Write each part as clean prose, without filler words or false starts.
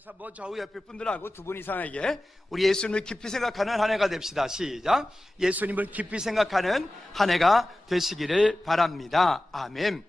다시 한번 좌우 옆에 분들하고 두 분 이상에게 우리 예수님을 깊이 생각하는 한 해가 됩시다. 시작. 예수님을 깊이 생각하는 한 해가 되시기를 바랍니다. 아멘.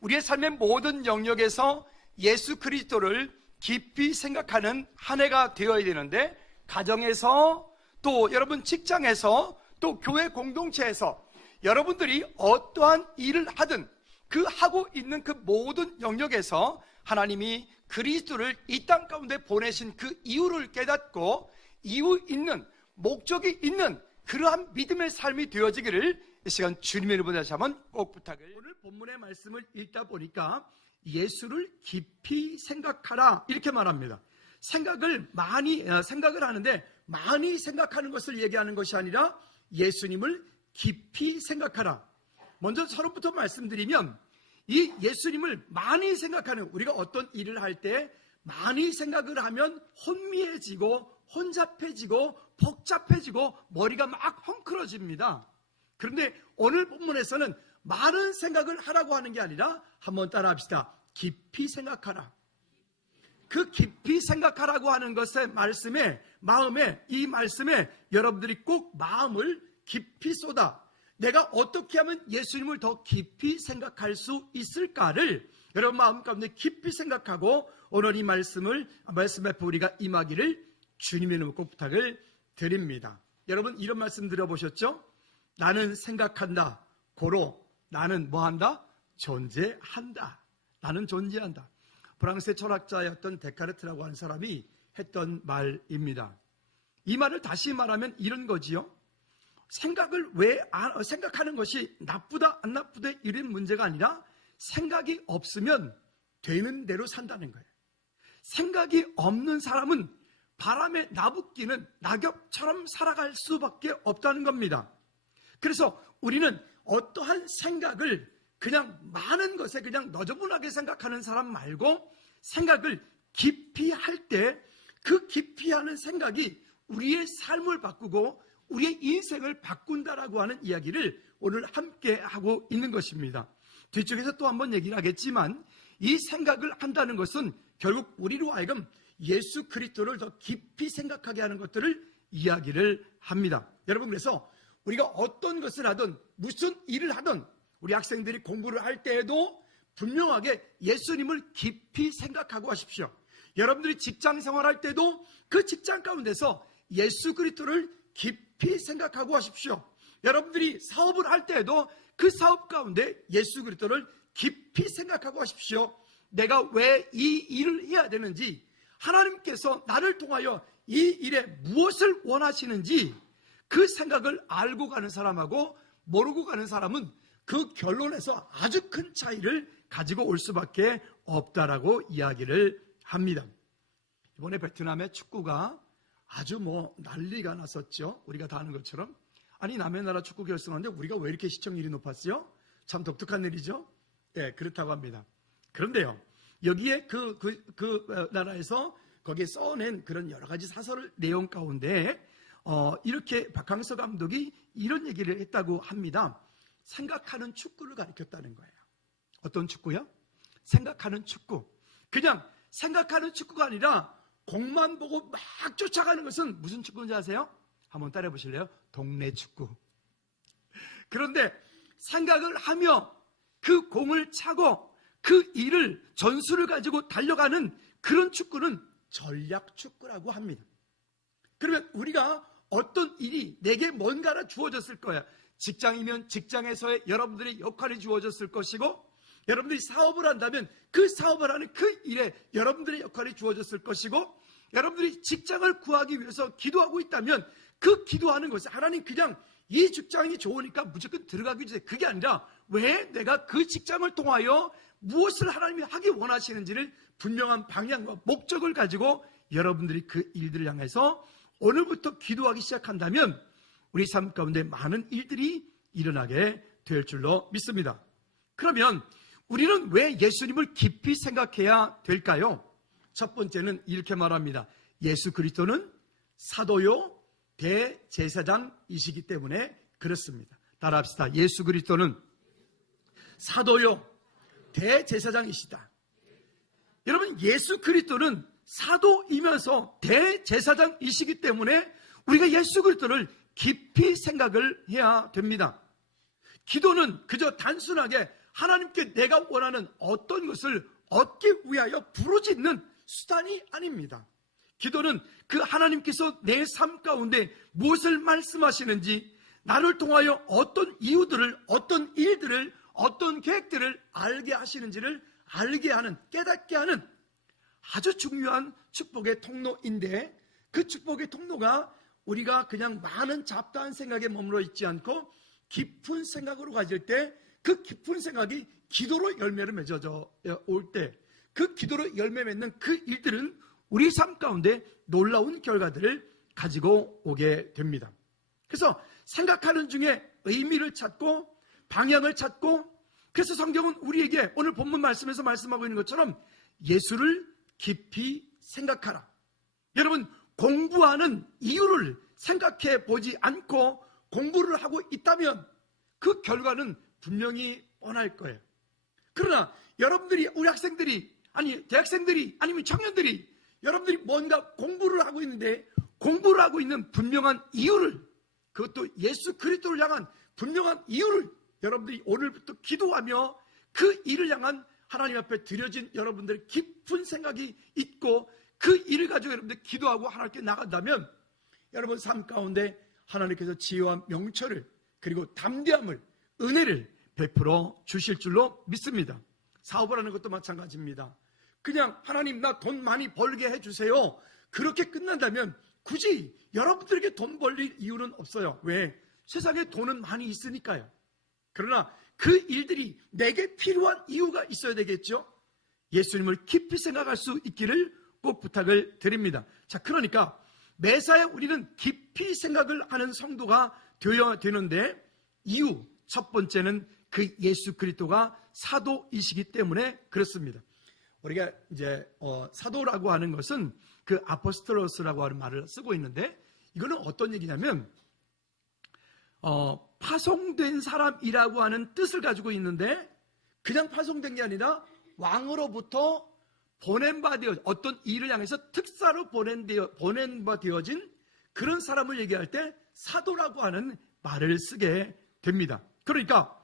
우리의 삶의 모든 영역에서 예수 그리스도를 깊이 생각하는 한 해가 되어야 되는데, 가정에서, 또 여러분 직장에서, 또 교회 공동체에서 여러분들이 어떠한 일을 하든 그 하고 있는 그 모든 영역에서 하나님이 그리스도를 이 땅 가운데 보내신 그 이유를 깨닫고 이유 있는, 목적이 있는 그러한 믿음의 삶이 되어지기를 이 시간 주님의 이름으로 다시 한번 꼭 부탁을. 오늘 본문의 말씀을 읽다 보니까 예수를 깊이 생각하라 이렇게 말합니다. 생각을 하는데 많이 생각하는 것을 얘기하는 것이 아니라 예수님을 깊이 생각하라. 먼저 서로부터 말씀드리면, 이 예수님을 많이 생각하는, 우리가 어떤 일을 할 때 많이 생각을 하면 혼미해지고 혼잡해지고 복잡해지고 머리가 막 헝클어집니다. 그런데 오늘 본문에서는 많은 생각을 하라고 하는 게 아니라, 한번 따라 합시다. 깊이 생각하라. 그 깊이 생각하라고 하는 것의 이 말씀에 여러분들이 꼭 마음을 깊이 쏟아, 내가 어떻게 하면 예수님을 더 깊이 생각할 수 있을까를 여러분 마음 가운데 깊이 생각하고 오늘 이 말씀 앞에 우리가 임하기를 주님의 이름으로 꼭 부탁을 드립니다. 여러분 이런 말씀 들어보셨죠? 나는 생각한다. 고로 나는 뭐한다? 존재한다. 나는 존재한다. 프랑스의 철학자였던 데카르트라고 하는 사람이 했던 말입니다. 이 말을 다시 말하면 이런 거지요. 생각하는 것이 나쁘다 안 나쁘다 이런 문제가 아니라, 생각이 없으면 되는 대로 산다는 거예요. 생각이 없는 사람은 바람에 나부끼는 낙엽처럼 살아갈 수밖에 없다는 겁니다. 그래서 우리는 어떠한 생각을 그냥 많은 것에 그냥 너저분하게 생각하는 사람 말고, 생각을 깊이 할 때 그 깊이 하는 생각이 우리의 삶을 바꾸고 우리의 인생을 바꾼다라고 하는 이야기를 오늘 함께 하고 있는 것입니다. 뒤쪽에서 또 한번 얘기를 하겠지만, 이 생각을 한다는 것은 결국 우리로 하여금 예수 그리스도를 더 깊이 생각하게 하는 것들을 이야기를 합니다. 여러분, 그래서 우리가 어떤 것을 하든 무슨 일을 하든 우리 학생들이 공부를 할 때에도 분명하게 예수님을 깊이 생각하고 하십시오. 여러분들이 직장 생활할 때도 그 직장 가운데서 예수 그리스도를 깊이 생각하고 하십시오. 여러분들이 사업을 할 때에도 그 사업 가운데 예수 그리스도를 깊이 생각하고 하십시오. 내가 왜 이 일을 해야 되는지, 하나님께서 나를 통하여 이 일에 무엇을 원하시는지 그 생각을 알고 가는 사람하고 모르고 가는 사람은 그 결론에서 아주 큰 차이를 가지고 올 수밖에 없다라고 이야기를 합니다. 이번에 베트남의 축구가 아주 난리가 났었죠. 우리가 다 아는 것처럼. 아니, 남의 나라 축구 결승하는데 우리가 왜 이렇게 시청률이 높았어요? 참 독특한 일이죠. 네, 그렇다고 합니다. 그런데요, 여기에 그 나라에서 거기에 써낸 그런 여러 가지 사설 내용 가운데 이렇게 박항서 감독이 이런 얘기를 했다고 합니다. 생각하는 축구를 가르쳤다는 거예요. 어떤 축구요? 생각하는 축구. 그냥 생각하는 축구가 아니라 공만 보고 막 쫓아가는 것은 무슨 축구인지 아세요? 한번 따라해 보실래요? 동네 축구. 그런데 생각을 하며 그 공을 차고 그 일을 전술을 가지고 달려가는 그런 축구는 전략 축구라고 합니다. 그러면 우리가 어떤 일이 내게 뭔가가 주어졌을 거예요. 직장이면 직장에서의 여러분들의 역할이 주어졌을 것이고, 여러분들이 사업을 한다면 그 사업을 하는 그 일에 여러분들의 역할이 주어졌을 것이고, 여러분들이 직장을 구하기 위해서 기도하고 있다면 그 기도하는 것이, 하나님 그냥 이 직장이 좋으니까 무조건 들어가기 주세요. 그게 아니라 왜 내가 그 직장을 통하여 무엇을 하나님이 하기 원하시는지를 분명한 방향과 목적을 가지고 여러분들이 그 일들을 향해서 오늘부터 기도하기 시작한다면 우리 삶 가운데 많은 일들이 일어나게 될 줄로 믿습니다. 그러면 우리는 왜 예수님을 깊이 생각해야 될까요? 첫 번째는 이렇게 말합니다. 예수 그리스도는 사도요 대제사장이시기 때문에 그렇습니다. 따라합시다. 예수 그리스도는 사도요 대제사장이시다. 여러분, 예수 그리스도는 사도이면서 대제사장이시기 때문에 우리가 예수 그리스도를 깊이 생각을 해야 됩니다. 기도는 그저 단순하게 하나님께 내가 원하는 어떤 것을 얻기 위하여 부르짖는 수단이 아닙니다. 기도는 그 하나님께서 내 삶 가운데 무엇을 말씀하시는지, 나를 통하여 어떤 이유들을, 어떤 일들을, 어떤 계획들을 알게 하시는지를 알게 하는, 깨닫게 하는 아주 중요한 축복의 통로인데, 그 축복의 통로가 우리가 그냥 많은 잡다한 생각에 머물러 있지 않고 깊은 생각으로 가질 때, 그 깊은 생각이 기도로 열매를 맺어져 올 때, 그 기도로 열매 맺는 그 일들은 우리 삶 가운데 놀라운 결과들을 가지고 오게 됩니다. 그래서 생각하는 중에 의미를 찾고 방향을 찾고, 그래서 성경은 우리에게 오늘 본문 말씀에서 말씀하고 있는 것처럼 예수를 깊이 생각하라. 여러분, 공부하는 이유를 생각해 보지 않고 공부를 하고 있다면 그 결과는 분명히 뻔할 거예요. 그러나 여러분들이, 우리 학생들이, 아니 대학생들이, 아니면 청년들이, 여러분들이 뭔가 공부를 하고 있는데 공부를 하고 있는 분명한 이유를, 그것도 예수 그리스도를 향한 분명한 이유를 여러분들이 오늘부터 기도하며 그 일을 향한 하나님 앞에 드려진 여러분들의 깊은 생각이 있고 그 일을 가지고 여러분들 기도하고 하나님께 나간다면 여러분 삶 가운데 하나님께서 지혜와 명철을, 그리고 담대함을, 은혜를 베풀어 주실 줄로 믿습니다. 사업을 하는 것도 마찬가지입니다. 그냥 하나님 나 돈 많이 벌게 해주세요, 그렇게 끝난다면 굳이 여러분들에게 돈 벌릴 이유는 없어요. 왜? 세상에 돈은 많이 있으니까요. 그러나 그 일들이 내게 필요한 이유가 있어야 되겠죠. 예수님을 깊이 생각할 수 있기를 꼭 부탁을 드립니다. 자, 그러니까 매사에 우리는 깊이 생각을 하는 성도가 되어야 되는데, 이유 첫 번째는 그 예수 그리스도가 사도이시기 때문에 그렇습니다. 우리가 이제 사도라고 하는 것은 그 아포스톨로스라고 하는 말을 쓰고 있는데, 이거는 어떤 얘기냐면 파송된 사람이라고 하는 뜻을 가지고 있는데, 그냥 파송된 게 아니라 왕으로부터 보낸바 되어, 어떤 일을 향해서 특사로 보낸바 되어진 그런 사람을 얘기할 때 사도라고 하는 말을 쓰게 됩니다. 그러니까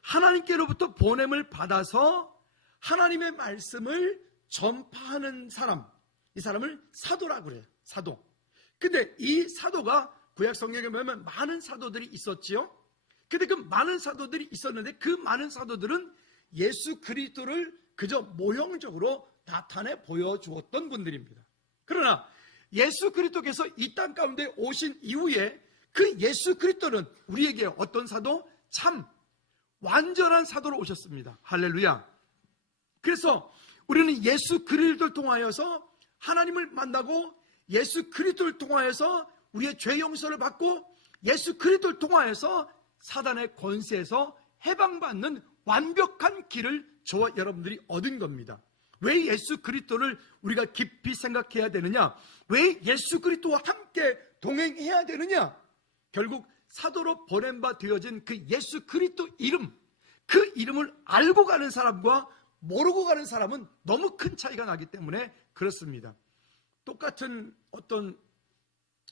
하나님께로부터 보냄을 받아서 하나님의 말씀을 전파하는 사람, 이 사람을 사도라고 그래요. 사도. 근데 이 사도가 구약 성경에 보면 많은 사도들이 있었지요. 근데 그 많은 사도들이 있었는데 그 많은 사도들은 예수 그리스도를 그저 모형적으로 나타내 보여주었던 분들입니다. 그러나 예수 그리스도께서 이 땅 가운데 오신 이후에 그 예수 그리스도는 우리에게 어떤 사도? 참 완전한 사도로 오셨습니다. 할렐루야. 그래서 우리는 예수 그리스도를 통하여서 하나님을 만나고, 예수 그리스도를 통하여서 우리의 죄 용서를 받고, 예수 그리스도를 통하여서 사단의 권세에서 해방받는 완벽한 길을 저와 여러분들이 얻은 겁니다. 왜 예수 그리스도를 우리가 깊이 생각해야 되느냐? 왜 예수 그리스도와 함께 동행해야 되느냐? 결국 사도로 보낸바 되어진 그 예수 그리스도 이름, 그 이름을 알고 가는 사람과 모르고 가는 사람은 너무 큰 차이가 나기 때문에 그렇습니다. 똑같은 어떤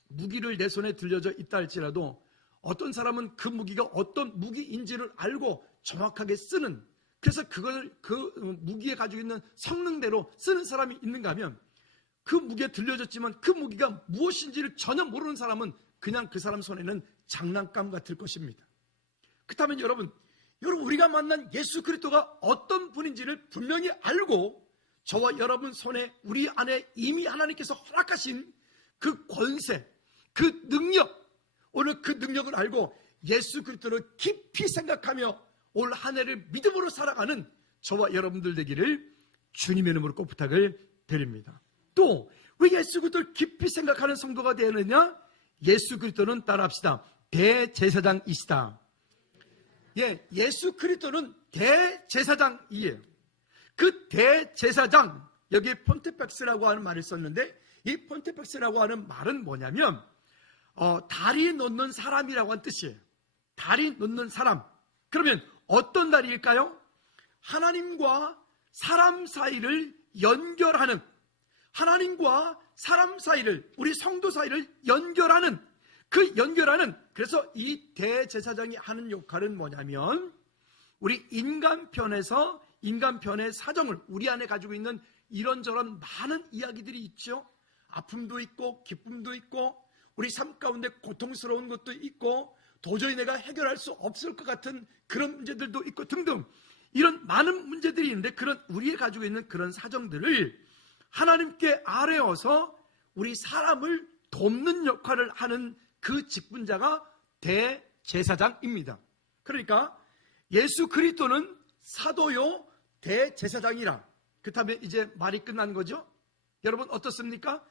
무기를 내 손에 들려져 있다 할지라도 어떤 사람은 그 무기가 어떤 무기인지를 알고 정확하게 쓰는, 그래서 그걸 그 무기에 가지고 있는 성능대로 쓰는 사람이 있는가 하면, 그 무기에 들려졌지만 그 무기가 무엇인지를 전혀 모르는 사람은 그냥 그 사람 손에는 장난감 같을 것입니다. 그렇다면 여러분 우리가 만난 예수 그리스도가 어떤 분인지를 분명히 알고 저와 여러분 손에, 우리 안에 이미 하나님께서 허락하신 그 권세, 그 능력, 오늘 그 능력을 알고 예수 그리스도를 깊이 생각하며 올 한 해를 믿음으로 살아가는 저와 여러분들 되기를 주님의 이름으로 꼭 부탁을 드립니다. 또 왜 예수 그리스도를 깊이 생각하는 성도가 되느냐? 예수 그리스도는 따라합시다. 대제사장이시다. 예, 예수 그리스도는 대제사장이에요. 그 대제사장, 여기에 폰티펙스라고 하는 말을 썼는데, 이 폰티펙스라고 하는 말은 뭐냐면 다리 놓는 사람이라고 하는 뜻이에요. 다리 놓는 사람. 그러면 어떤 다리일까요? 하나님과 사람 사이를 연결하는, 하나님과 사람 사이를, 우리 성도 사이를 연결하는, 그래서 이 대제사장이 하는 역할은 뭐냐면, 우리 인간편의 사정을, 우리 안에 가지고 있는 이런저런 많은 이야기들이 있죠. 아픔도 있고 기쁨도 있고 우리 삶 가운데 고통스러운 것도 있고 도저히 내가 해결할 수 없을 것 같은 그런 문제들도 있고 등등, 이런 많은 문제들이 있는데, 그런 우리가 가지고 있는 그런 사정들을 하나님께 아뢰어서 우리 사람을 돕는 역할을 하는 그 직분자가 대제사장입니다. 그러니까 예수 그리스도는 사도요 대제사장이라. 그렇다면 이제 말이 끝난 거죠. 여러분 어떻습니까?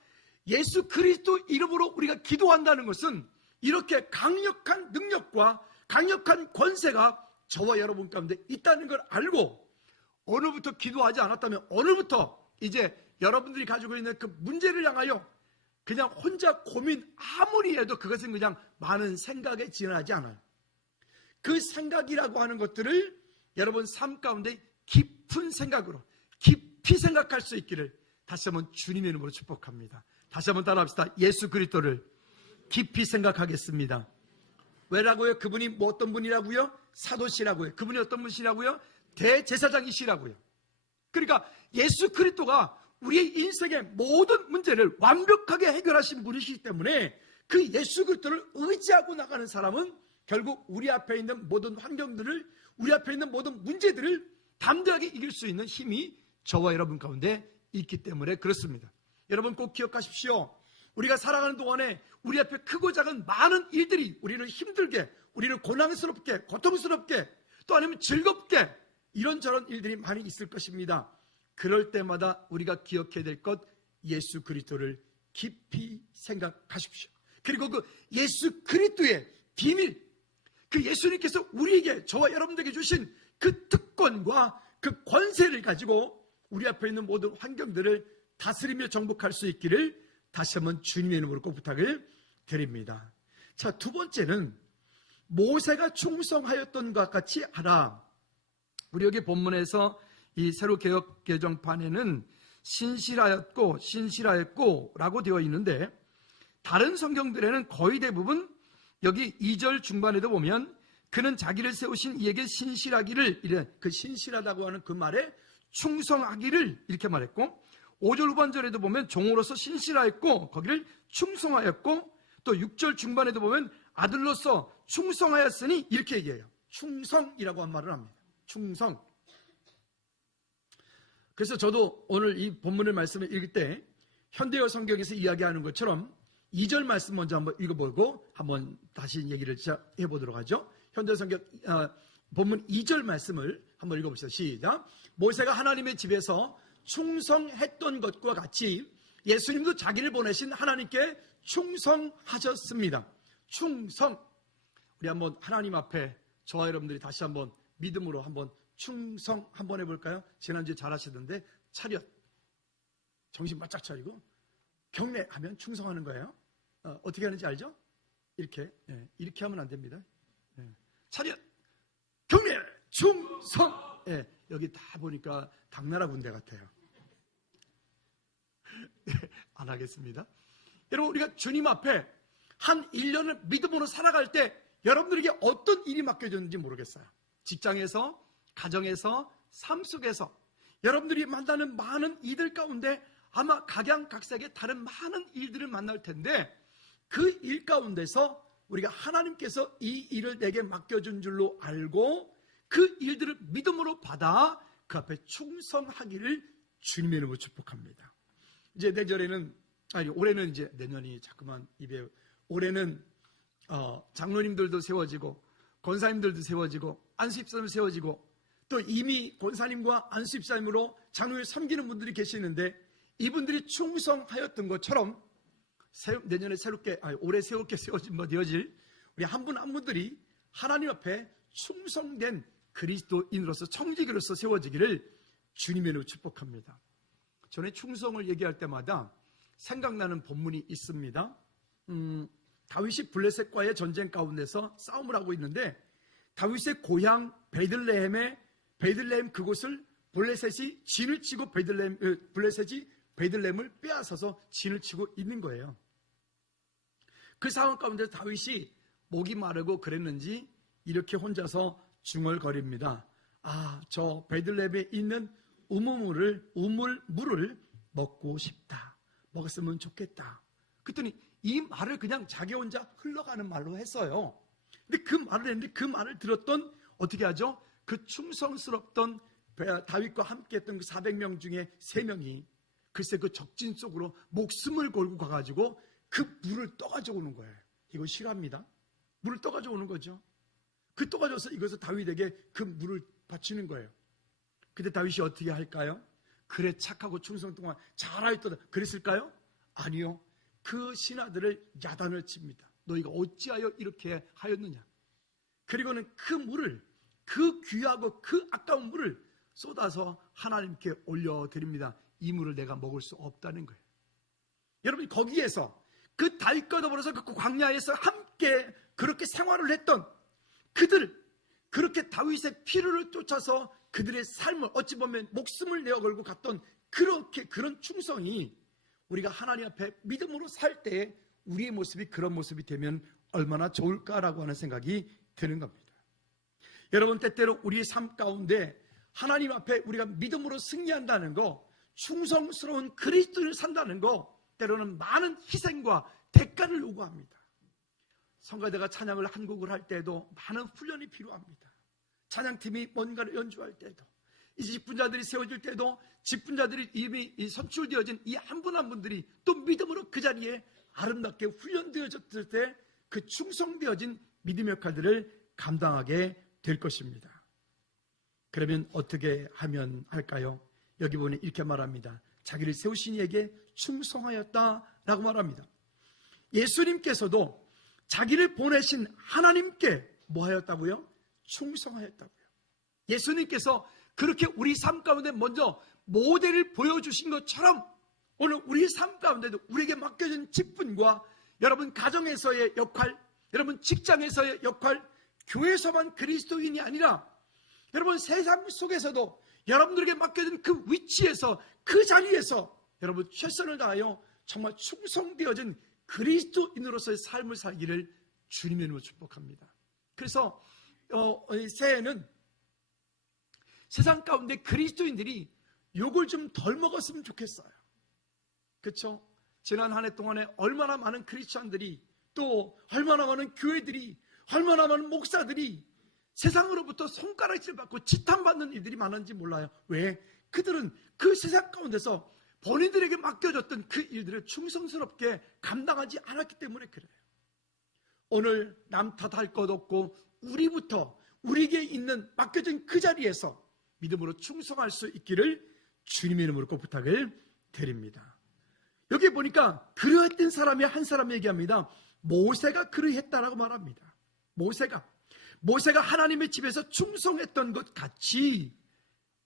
예수 그리스도 이름으로 우리가 기도한다는 것은 이렇게 강력한 능력과 강력한 권세가 저와 여러분 가운데 있다는 걸 알고, 어느부터 기도하지 않았다면 어느부터 이제 여러분들이 가지고 있는 그 문제를 향하여 그냥 혼자 고민 아무리 해도 그것은 그냥 많은 생각에 지나지 않아요. 그 생각이라고 하는 것들을 여러분 삶 가운데 깊은 생각으로 깊이 생각할 수 있기를 다시 한번 주님의 이름으로 축복합니다. 다시 한번 따라합시다. 예수 그리스도를 깊이 생각하겠습니다. 왜라고요? 그분이 뭐 어떤 분이라고요? 사도시라고요. 그분이 어떤 분이시라고요? 대제사장이시라고요. 그러니까 예수 그리스도가 우리의 인생의 모든 문제를 완벽하게 해결하신 분이시기 때문에 그 예수 그리스도를 의지하고 나가는 사람은 결국 우리 앞에 있는 모든 환경들을, 우리 앞에 있는 모든 문제들을 담대하게 이길 수 있는 힘이 저와 여러분 가운데 있기 때문에 그렇습니다. 여러분 꼭 기억하십시오. 우리가 살아가는 동안에 우리 앞에 크고 작은 많은 일들이 우리를 힘들게, 우리를 고난스럽게, 고통스럽게, 또 아니면 즐겁게, 이런저런 일들이 많이 있을 것입니다. 그럴 때마다 우리가 기억해야 될 것, 예수 그리스도를 깊이 생각하십시오. 그리고 그 예수 그리스도의 비밀, 그 예수님께서 우리에게, 저와 여러분들에게 주신 그 특권과 그 권세를 가지고 우리 앞에 있는 모든 환경들을 다스리며 정복할 수 있기를 다시 한번 주님의 이름으로 꼭 부탁을 드립니다. 자, 두 번째는 모세가 충성하였던 것 같이 하라. 우리 여기 본문에서 이 새로 개역 개정판에는 신실하였고 라고 되어 있는데, 다른 성경들에는 거의 대부분 여기 2절 중반에도 보면 그는 자기를 세우신 이에게 신실하기를, 그 신실하다고 하는 그 말에 충성하기를 이렇게 말했고, 5절 후반절에도 보면 종으로서 신실하였고 거기를 충성하였고, 또 6절 중반에도 보면 아들로서 충성하였으니 이렇게 얘기해요. 충성이라고 한 말을 합니다. 충성. 그래서 저도 오늘 이 본문의 말씀을 읽을 때 현대어 성경에서 이야기하는 것처럼 2절 말씀 먼저 한번 읽어보고 한번 다시 얘기를 해보도록 하죠. 현대어 성경 본문 2절 말씀을 한번 읽어봅시다. 시작. 모세가 하나님의 집에서 충성했던 것과 같이 예수님도 자기를 보내신 하나님께 충성하셨습니다. 충성. 우리 한번 하나님 앞에 저와 여러분들이 다시 한번 믿음으로 한번 충성 한번 해볼까요? 지난주에 잘하시던데, 차렷, 정신 바짝 차리고 경례하면 충성하는 거예요. 어떻게 하는지 알죠? 이렇게, 이렇게 하면 안 됩니다. 차렷, 경례, 충성. 여기 다 보니까 당나라 군대 같아요. 안 하겠습니다. 여러분, 우리가 주님 앞에 한 1년을 믿음으로 살아갈 때 여러분들에게 어떤 일이 맡겨졌는지 모르겠어요. 직장에서, 가정에서, 삶 속에서 여러분들이 만나는 많은 이들 가운데 아마 각양각색의 다른 많은 일들을 만날 텐데, 그 일 가운데서 우리가 하나님께서 이 일을 내게 맡겨준 줄로 알고 그 일들을 믿음으로 받아 그 앞에 충성하기를 주님의 이름으로 축복합니다. 이제 올해는 이제 내년이 자꾸만 입에, 올해는 장로님들도 세워지고 권사님들도 세워지고 안수집사님 세워지고, 또 이미 권사님과 안수집사님으로 장로를 섬기는 분들이 계시는데, 이분들이 충성하였던 것처럼 내년에 올해 새롭게 되어질 우리 한 분 한 분들이 하나님 앞에 충성된 그리스도인으로서, 청지기로서 세워지기를 주님의 이름으로 축복합니다. 전에 충성을 얘기할 때마다 생각나는 본문이 있습니다. 다윗이 블레셋과의 전쟁 가운데서 싸움을 하고 있는데, 다윗의 고향 베들레헴 그곳을 블레셋이 진을 치고 블레셋이 베들레헴을 빼앗아서 진을 치고 있는 거예요. 그 상황 가운데 다윗이 목이 마르고 그랬는지 이렇게 혼자서 중얼거립니다. 저 베들레헴에 있는 우물물을 먹고 싶다. 먹었으면 좋겠다. 그랬더니 이 말을 그냥 자기 혼자 흘러가는 말로 했어요. 근데 그 말을 했는데 그 말을 들었던 어떻게 하죠? 그 충성스럽던 다윗과 함께 했던 그 400명 중에 3명이 글쎄 그 적진 속으로 목숨을 걸고 가가지고 그 물을 떠가지고 오는 거예요. 이건 실화입니다. 물을 떠가지고 오는 거죠. 그 떠가져서 이것을 다윗에게 그 물을 바치는 거예요. 근데 다윗이 어떻게 할까요? 그래 착하고 충성동안 잘하였다 그랬을까요? 아니요. 그 신하들을 야단을 칩니다. 너희가 어찌하여 이렇게 하였느냐. 그리고는 그 물을, 그 귀하고 그 아까운 물을 쏟아서 하나님께 올려드립니다. 이 물을 내가 먹을 수 없다는 거예요. 여러분 거기에서 그 다윗과 더불어서 그 광야에서 함께 그렇게 생활을 했던 그들, 그렇게 다윗의 필요를 쫓아서 그들의 삶을 어찌 보면 목숨을 내어 걸고 갔던 그런 충성이 우리가 하나님 앞에 믿음으로 살 때 우리의 모습이 그런 모습이 되면 얼마나 좋을까라고 하는 생각이 드는 겁니다. 여러분 때때로 우리의 삶 가운데 하나님 앞에 우리가 믿음으로 승리한다는 거, 충성스러운 그리스도를 산다는 거 때로는 많은 희생과 대가를 요구합니다. 성가대가 찬양을 한 곡을 할 때도 많은 훈련이 필요합니다. 찬양팀이 뭔가를 연주할 때도, 이제 직분자들이 세워질 때도 직분자들이 이미 선출되어진 이 한 분 한 분들이 또 믿음으로 그 자리에 아름답게 훈련되어졌을 때 그 충성되어진 믿음의 역할들을 감당하게 될 것입니다. 그러면 어떻게 하면 할까요? 여기 보니 이렇게 말합니다. 자기를 세우신 이에게 충성하였다라고 말합니다. 예수님께서도 자기를 보내신 하나님께 뭐 하였다고요? 충성하였다고요. 예수님께서 그렇게 우리 삶 가운데 먼저 모델을 보여주신 것처럼 오늘 우리 삶 가운데도 우리에게 맡겨진 직분과 여러분 가정에서의 역할, 여러분 직장에서의 역할, 교회에서만 그리스도인이 아니라 여러분 세상 속에서도 여러분들에게 맡겨진 그 위치에서 그 자리에서 여러분 최선을 다하여 정말 충성되어진 그리스도인으로서의 삶을 살기를 주님의 이름으로 축복합니다. 그래서 새해에는 세상 가운데 그리스도인들이 욕을 좀 덜 먹었으면 좋겠어요. 그렇죠? 지난 한 해 동안에 얼마나 많은 크리스찬들이 또 얼마나 많은 교회들이 얼마나 많은 목사들이 세상으로부터 손가락질 받고 지탄받는 일들이 많은지 몰라요. 왜? 그들은 그 세상 가운데서 본인들에게 맡겨졌던 그 일들을 충성스럽게 감당하지 않았기 때문에 그래요. 오늘 남 탓할 것 없고 우리부터 우리에게 있는 맡겨진 그 자리에서 믿음으로 충성할 수 있기를 주님의 이름으로 꼭 부탁을 드립니다. 여기 보니까 그러했던 사람이 한 사람 얘기합니다. 모세가 그러했다라고 말합니다. 모세가 하나님의 집에서 충성했던 것 같이,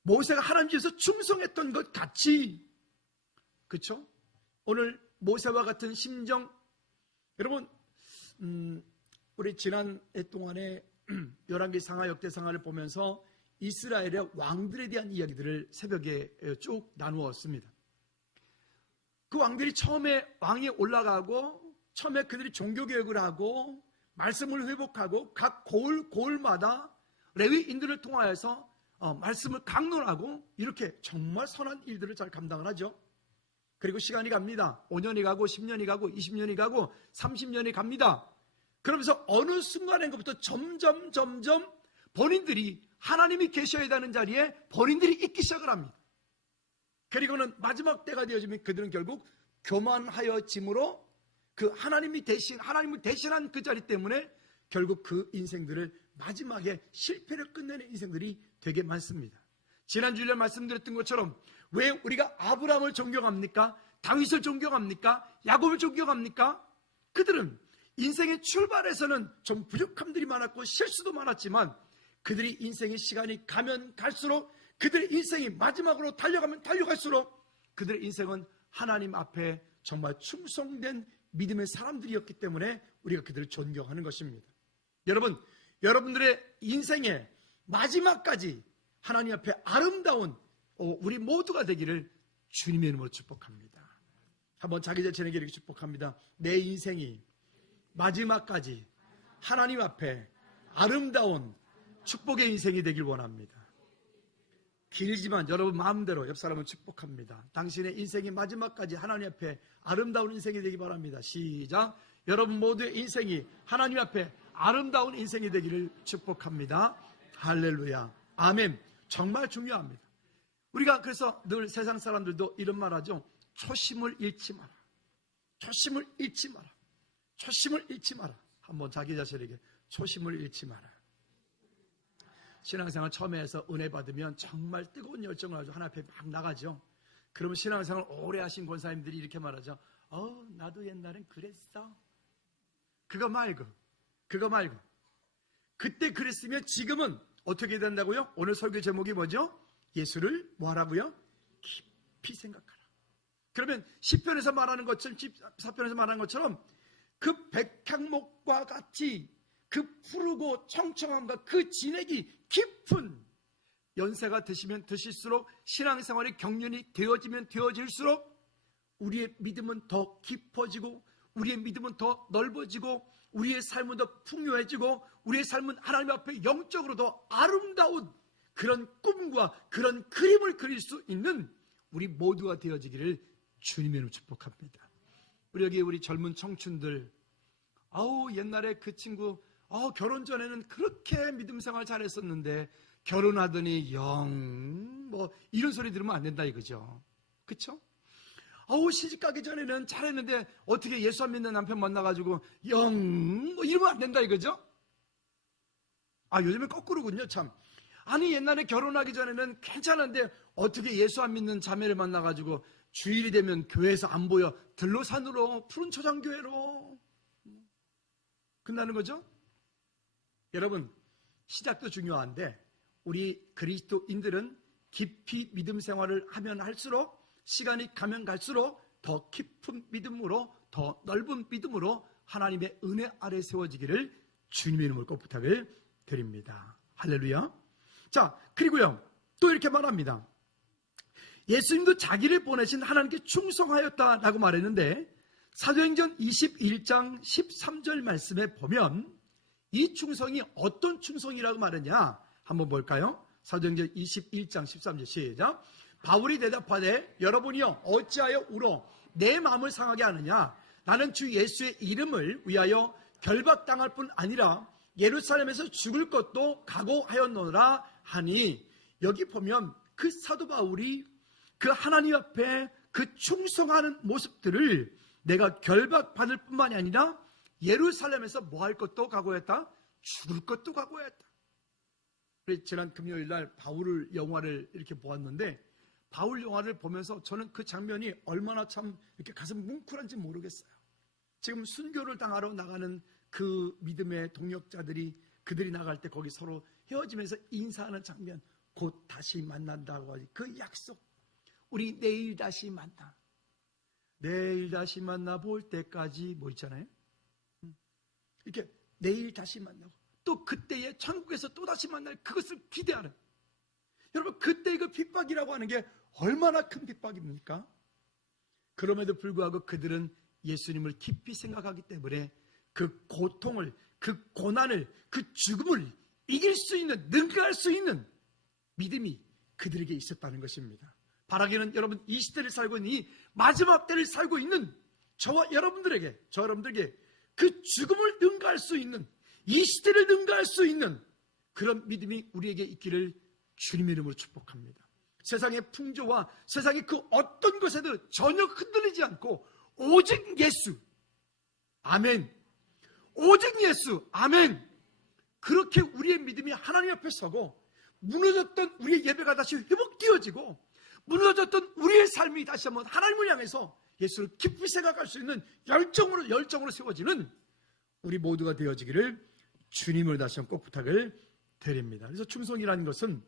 모세가 하나님 집에서 충성했던 것 같이, 그렇죠? 오늘 모세와 같은 심정, 여러분 우리 지난 해 동안에 열왕기상하 역대상하를 보면서 이스라엘의 왕들에 대한 이야기들을 새벽에 쭉 나누었습니다. 그 왕들이 처음에 왕이 올라가고 처음에 그들이 종교개혁을 하고 말씀을 회복하고 각 고을마다 레위인들을 통하여서 말씀을 강론하고 이렇게 정말 선한 일들을 잘 감당을 하죠. 그리고 시간이 갑니다. 5년이 가고 10년이 가고 20년이 가고 30년이 갑니다. 그러면서 어느 순간인가부터 점점 본인들이 하나님이 계셔야 되는 자리에 본인들이 있기 시작을 합니다. 그리고는 마지막 때가 되어지면 그들은 결국 교만하여짐으로 그 하나님을 대신한 그 자리 때문에 결국 그 인생들을 마지막에 실패를 끝내는 인생들이 되게 많습니다. 지난주에 말씀드렸던 것처럼 왜 우리가 아브라함을 존경합니까? 다윗을 존경합니까? 야곱을 존경합니까? 그들은 인생의 출발에서는 좀 부족함들이 많았고 실수도 많았지만 그들이 인생의 시간이 가면 갈수록 그들의 인생이 마지막으로 달려갈수록 그들의 인생은 하나님 앞에 정말 충성된 믿음의 사람들이었기 때문에 우리가 그들을 존경하는 것입니다. 여러분들의 인생의 마지막까지 하나님 앞에 아름다운 우리 모두가 되기를 주님의 이름으로 축복합니다. 한번 자기 자신에게 이렇게 축복합니다. 내 인생이 마지막까지 하나님 앞에 아름다운 축복의 인생이 되길 원합니다. 길지만 여러분 마음대로 옆 사람을 축복합니다. 당신의 인생이 마지막까지 하나님 앞에 아름다운 인생이 되기 바랍니다. 시작. 여러분 모두의 인생이 하나님 앞에 아름다운 인생이 되기를 축복합니다. 할렐루야. 아멘. 정말 중요합니다. 우리가 그래서 늘 세상 사람들도 이런 말 하죠. 초심을 잃지 마라. 초심을 잃지 마라. 초심을 잃지 마라. 한번 자기 자신에게 초심을 잃지 마라. 신앙생활 처음에 해서 은혜 받으면 정말 뜨거운 열정을 가지고 하나님 앞에 막 나가죠. 그러면 신앙생활 오래 하신 권사님들이 이렇게 말하죠. 나도 옛날엔 그랬어. 그거 말고 그때 그랬으면 지금은 어떻게 된다고요? 오늘 설교 제목이 뭐죠? 예수를 뭐하라고요? 깊이 생각하라. 그러면 시편에서 말하는 것처럼, 14편에서 말하는 것처럼 그 백향목과 같이 그 푸르고 청청함과 그 진액이 깊은, 연세가 드시면 드실수록, 신앙생활이 경륜이 되어지면 되어질수록 우리의 믿음은 더 깊어지고, 우리의 믿음은 더 넓어지고, 우리의 삶은 더 풍요해지고, 우리의 삶은 하나님 앞에 영적으로 더 아름다운 그런 꿈과 그런 그림을 그릴 수 있는 우리 모두가 되어지기를 주님의 이름으로 축복합니다. 우리 젊은 청춘들, 옛날에 그 친구 결혼 전에는 그렇게 믿음 생활 잘했었는데 결혼하더니 이런 소리 들으면 안 된다 이거죠. 그쵸? 시집 가기 전에는 잘했는데 어떻게 예수 안 믿는 남편 만나가지고 이러면 안 된다 이거죠? 요즘에 거꾸로군요, 참. 아니, 옛날에 결혼하기 전에는 괜찮은데 어떻게 예수 안 믿는 자매를 만나가지고 주일이 되면 교회에서 안 보여 들로산으로 푸른 초장교회로 끝나는 거죠? 여러분, 시작도 중요한데 우리 그리스도인들은 깊이 믿음 생활을 하면 할수록, 시간이 가면 갈수록 더 깊은 믿음으로, 더 넓은 믿음으로 하나님의 은혜 아래 세워지기를 주님의 이름으로 꼭 부탁을 드립니다. 할렐루야. 자, 그리고요 또 이렇게 말합니다. 예수님도 자기를 보내신 하나님께 충성하였다라고 말했는데 사도행전 21장 13절 말씀에 보면 이 충성이 어떤 충성이라고 말했냐 한번 볼까요? 사도행전 21장 13절 시작. 바울이 대답하되 여러분이여 어찌하여 울어 내 마음을 상하게 하느냐. 나는 주 예수의 이름을 위하여 결박당할 뿐 아니라 예루살렘에서 죽을 것도 각오하였노라 하니, 여기 보면 그 사도 바울이 그 하나님 앞에 그 충성하는 모습들을 내가 결박받을 뿐만이 아니라 예루살렘에서 뭐 할 것도 각오했다? 죽을 것도 각오했다. 지난 금요일 날 바울 영화를 이렇게 보았는데, 바울 영화를 보면서 저는 그 장면이 얼마나 참 이렇게 가슴 뭉클한지 모르겠어요. 지금 순교를 당하러 나가는 그 믿음의 동역자들이, 그들이 나갈 때 거기 서로 헤어지면서 인사하는 장면, 곧 다시 만난다고 하지, 그 약속, 우리 내일 다시 만나, 내일 다시 만나 볼 때까지 뭐 있잖아요. 이렇게 내일 다시 만나고 또 그때에 천국에서 또 다시 만날 그것을 기대하는, 여러분 그때 그 핍박이라고 하는 게 얼마나 큰 핍박입니까? 그럼에도 불구하고 그들은 예수님을 깊이 생각하기 때문에 그 고통을, 그 고난을, 그 죽음을 이길 수 있는, 능가할 수 있는 믿음이 그들에게 있었다는 것입니다. 바라기는 여러분 이 시대를 살고 있는, 이 마지막 때를 살고 있는 저와 여러분들에게 그 죽음을 능가할 수 있는, 이 시대를 능가할 수 있는 그런 믿음이 우리에게 있기를 주님의 이름으로 축복합니다. 세상의 풍조와 세상의 그 어떤 것에도 전혀 흔들리지 않고 오직 예수, 아멘, 오직 예수, 아멘, 그렇게 우리의 믿음이 하나님 앞에 서고 무너졌던 우리의 예배가 다시 회복되어지고 무너졌던 우리의 삶이 다시 한번 하나님을 향해서 예수를 깊이 생각할 수 있는 열정으로 세워지는 우리 모두가 되어지기를 주님을 다시 한번 꼭 부탁을 드립니다. 그래서 충성이라는 것은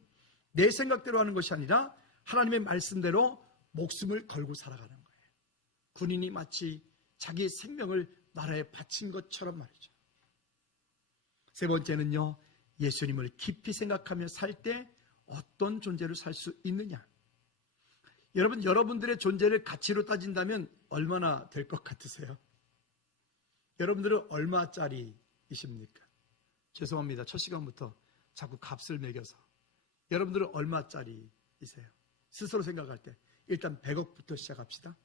내 생각대로 하는 것이 아니라 하나님의 말씀대로 목숨을 걸고 살아가는 거예요. 군인이 마치 자기의 생명을 나라에 바친 것처럼 말이죠. 세 번째는요, 예수님을 깊이 생각하며 살 때 어떤 존재로 살 수 있느냐. 여러분, 여러분들의 존재를 가치로 따진다면 얼마나 될 것 같으세요? 여러분들은 얼마짜리이십니까? 죄송합니다. 첫 시간부터 자꾸 값을 매겨서. 여러분들은 얼마짜리이세요? 스스로 생각할 때 일단 100억부터 시작합시다.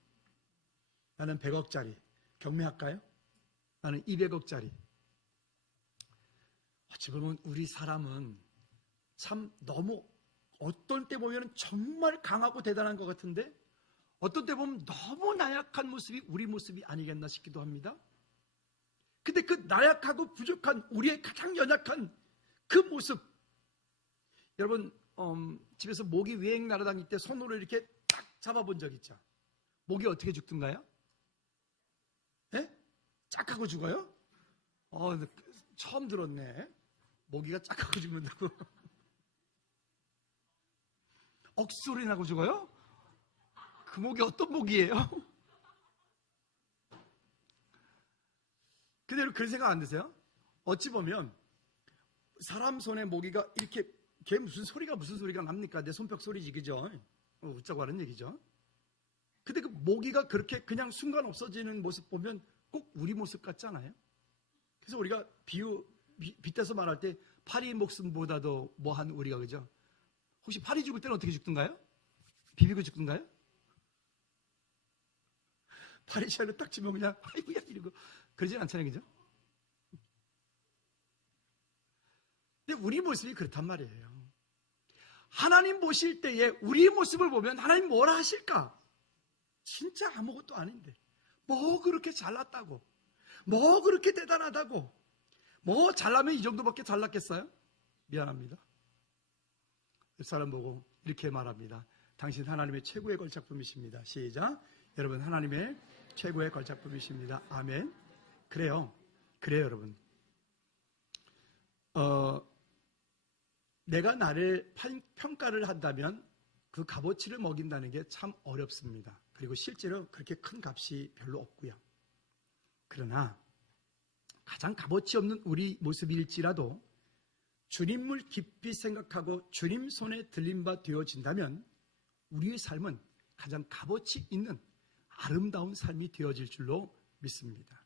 나는 100억짜리. 경매할까요? 나는 200억짜리. 어찌 보면 우리 사람은 참 너무 어떤 때 보면 정말 강하고 대단한 것 같은데 어떤 때 보면 너무 나약한 모습이 우리 모습이 아니겠나 싶기도 합니다. 근데 그 나약하고 부족한 우리의 가장 연약한 그 모습, 여러분 집에서 모기 외행 날아다닐 때 손으로 이렇게 딱 잡아본 적 있죠? 모기 어떻게 죽든가요? 예? 짝하고 죽어요? 처음 들었네. 모기가 짝하고 죽는다고. 억소리 나고 죽어요? 그 모기 어떤 모기예요? 근데 그런 생각 안 드세요? 어찌 보면 사람 손에 모기가 이렇게 걔 무슨 소리가 납니까? 내 손뼉 소리지, 그죠? 웃자고 하는 얘기죠. 근데 그 모기가 그렇게 그냥 순간 없어지는 모습 보면 꼭 우리 모습 같지 않아요? 그래서 우리가 빗대서 말할 때 파리 목숨보다도 뭐한 우리가, 그죠? 혹시 파리 죽을 때는 어떻게 죽든가요? 비비고 죽든가요? 파리 시야를 딱 치면 그냥 아이고야 이러고 그러진 않잖아요, 그죠? 근데 우리 모습이 그렇단 말이에요. 하나님 보실 때에 우리의 모습을 보면 하나님 뭐라 하실까? 진짜 아무것도 아닌데 뭐 그렇게 잘났다고, 뭐 그렇게 대단하다고, 뭐 잘나면 이 정도밖에 잘났겠어요? 미안합니다. 옆 사람 보고 이렇게 말합니다. 당신 하나님의 최고의 걸작품이십니다. 시작. 여러분, 하나님의 최고의 걸작품이십니다. 아멘. 그래요 여러분. 내가 나를 평가를 한다면 그 값어치를 먹인다는 게 참 어렵습니다. 그리고 실제로 그렇게 큰 값이 별로 없고요. 그러나 가장 값어치 없는 우리 모습일지라도 주님을 깊이 생각하고 주님 손에 들린 바 되어진다면 우리의 삶은 가장 값어치 있는 아름다운 삶이 되어질 줄로 믿습니다.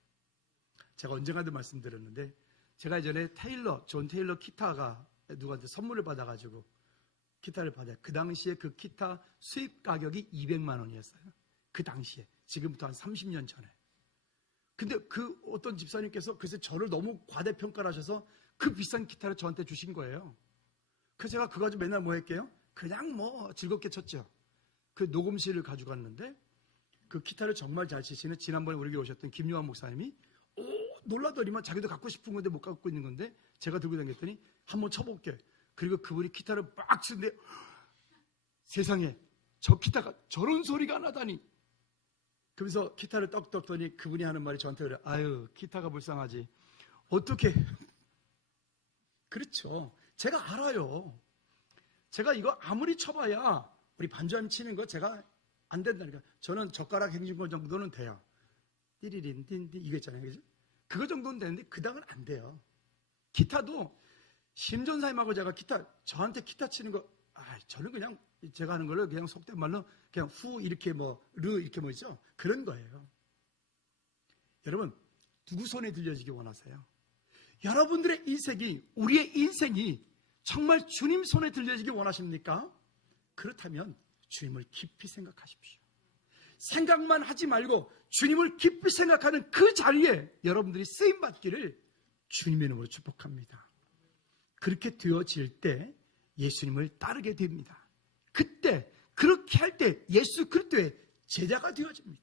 제가 언젠가도 말씀드렸는데 제가 예전에 존 테일러 기타가 누구한테 선물을 받아가지고 기타를 받아요. 그 당시에 그 기타 수입 가격이 200만 원이었어요. 그 당시에. 지금부터 한 30년 전에. 근데 그 어떤 집사님께서 그래서 저를 너무 과대평가를 하셔서 그 비싼 기타를 저한테 주신 거예요. 그래서 제가 그거 가지고 맨날 뭐 했게요? 그냥 뭐 즐겁게 쳤죠. 그 녹음실을 가져갔는데 그 기타를 정말 잘 치시는 지난번에 우리 교회 오셨던 김요한 목사님이 놀라더니만 자기도 갖고 싶은 건데 못 갖고 있는 건데 제가 들고 다녔더니 한번 쳐볼게. 그리고 그분이 기타를 막 치는데 세상에 저 기타가 저런 소리가 나다니. 그러면서 기타를 떡 떴더니 그분이 하는 말이 저한테 그래요. 아유, 기타가 불쌍하지. 어떻게? 그렇죠. 제가 알아요. 제가 이거 아무리 쳐봐야 우리 반주함 치는 거 제가 안 된다니까. 저는 젓가락 행진권 정도는 돼요. 띠리린 띵띵 이거 있잖아요, 그죠? 그거 정도는 되는데 그 당은 안 돼요. 기타도 심전사님하고 제가 저한테 기타 치는 거, 저는 그냥 제가 하는 걸로 그냥 속된 말로 그냥 후 이렇게 이렇게 있죠? 그런 거예요. 여러분, 누구 손에 들려지기 원하세요? 여러분들의 인생이, 우리의 인생이 정말 주님 손에 들려지기 원하십니까? 그렇다면 주님을 깊이 생각하십시오. 생각만 하지 말고 주님을 깊이 생각하는 그 자리에 여러분들이 쓰임받기를 주님의 이름으로 축복합니다. 그렇게 되어질 때 예수님을 따르게 됩니다. 그때 그렇게 할 때 예수 그리스도의 제자가 되어집니다.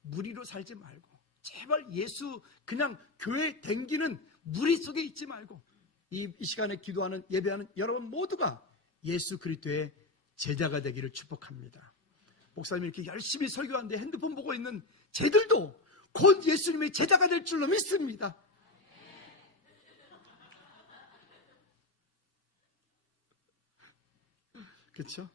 무리로 살지 말고 제발 예수 그냥 교회 댕기는 무리 속에 있지 말고 이 시간에 기도하는 예배하는 여러분 모두가 예수 그리스도의 제자가 되기를 축복합니다. 목사님이 이렇게 열심히 설교하는데 핸드폰 보고 있는 쟤들도 곧 예수님의 제자가 될 줄로 믿습니다. 그렇죠?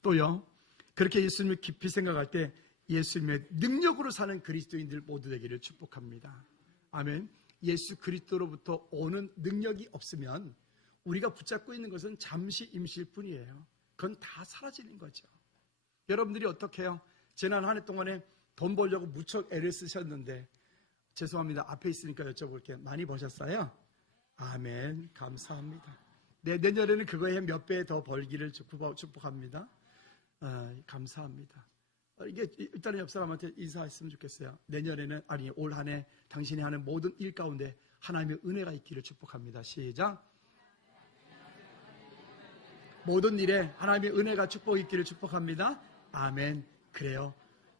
또요, 그렇게 예수님을 깊이 생각할 때 예수님의 능력으로 사는 그리스도인들 모두 되기를 축복합니다. 아멘. 예수 그리스도로부터 오는 능력이 없으면 우리가 붙잡고 있는 것은 잠시 임시일 뿐이에요. 그건 다 사라지는 거죠. 여러분들이 어떻게 해요? 지난 한 해 동안에 돈 벌려고 무척 애를 쓰셨는데, 죄송합니다. 앞에 있으니까 여쭤볼게요. 많이 버셨어요? 아멘. 감사합니다. 내년에는 그거에 몇 배 더 벌기를 축복합니다. 감사합니다. 이게 일단은 옆 사람한테 인사했으면 좋겠어요. 내년에는, 아니 올 한 해 당신이 하는 모든 일 가운데 하나님의 은혜가 있기를 축복합니다. 시작. 모든 일에 하나님의 은혜가 축복이 있기를 축복합니다. 아멘. 그래요.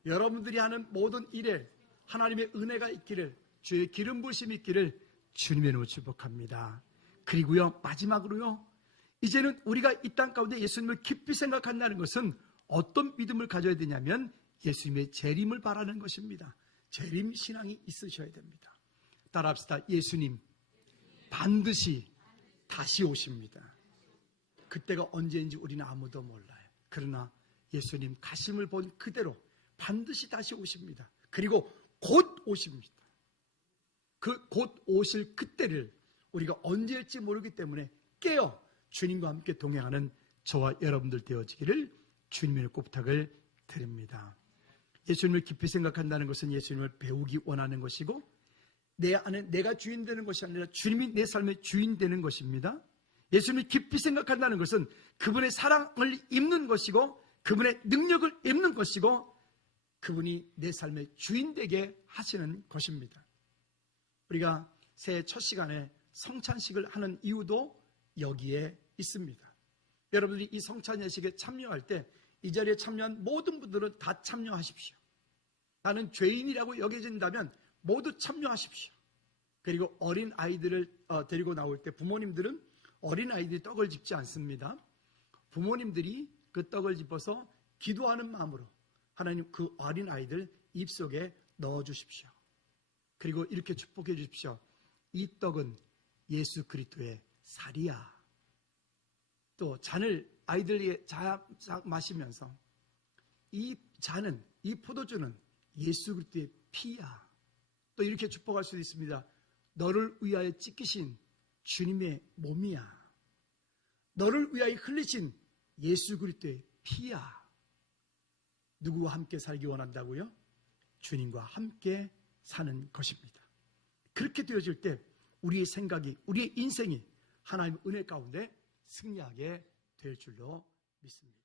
여러분들이 하는 모든 일에 하나님의 은혜가 있기를, 주의 기름 부으심이 있기를 주님의 이름으로 축복합니다. 그리고요, 마지막으로요, 이제는 우리가 이 땅 가운데 예수님을 깊이 생각한다는 것은 어떤 믿음을 가져야 되냐면 예수님의 재림을 바라는 것입니다. 재림 신앙이 있으셔야 됩니다. 따라합시다. 예수님 반드시 다시 오십니다. 그때가 언제인지 우리는 아무도 몰라요. 그러나 예수님 가심을 본 그대로 반드시 다시 오십니다. 그리고 곧 오십니다. 그 곧 오실 그때를 우리가 언제일지 모르기 때문에 깨어 주님과 함께 동행하는 저와 여러분들 되어지기를 주님의 꼭 부탁을 드립니다. 예수님을 깊이 생각한다는 것은 예수님을 배우기 원하는 것이고, 내 안에 내가 주인 되는 것이 아니라 주님이 내 삶의 주인 되는 것입니다. 예수님을 깊이 생각한다는 것은 그분의 사랑을 입는 것이고, 그분의 능력을 입는 것이고, 그분이 내 삶의 주인 되게 하시는 것입니다. 우리가 새해 첫 시간에 성찬식을 하는 이유도 여기에 있습니다. 여러분들이 이 성찬 예식에 참여할 때 이 자리에 참여한 모든 분들은 다 참여하십시오. 나는 죄인이라고 여겨진다면 모두 참여하십시오. 그리고 어린 아이들을 데리고 나올 때 부모님들은 어린 아이들이 떡을 집지 않습니다. 부모님들이 그 떡을 집어서 기도하는 마음으로 하나님 그 어린 아이들 입속에 넣어주십시오. 그리고 이렇게 축복해 주십시오. 이 떡은 예수 그리스도의 살이야. 또 잔을 아이들이 마시면서 이 잔은, 이 포도주는 예수 그리스도의 피야. 또 이렇게 축복할 수도 있습니다. 너를 위하여 찢기신 주님의 몸이야. 너를 위하여 흘리신 예수 그리스도의 피야. 누구와 함께 살기 원한다고요? 주님과 함께 사는 것입니다. 그렇게 되어질 때 우리의 생각이, 우리의 인생이 하나님의 은혜 가운데 승리하게 될 줄로 믿습니다.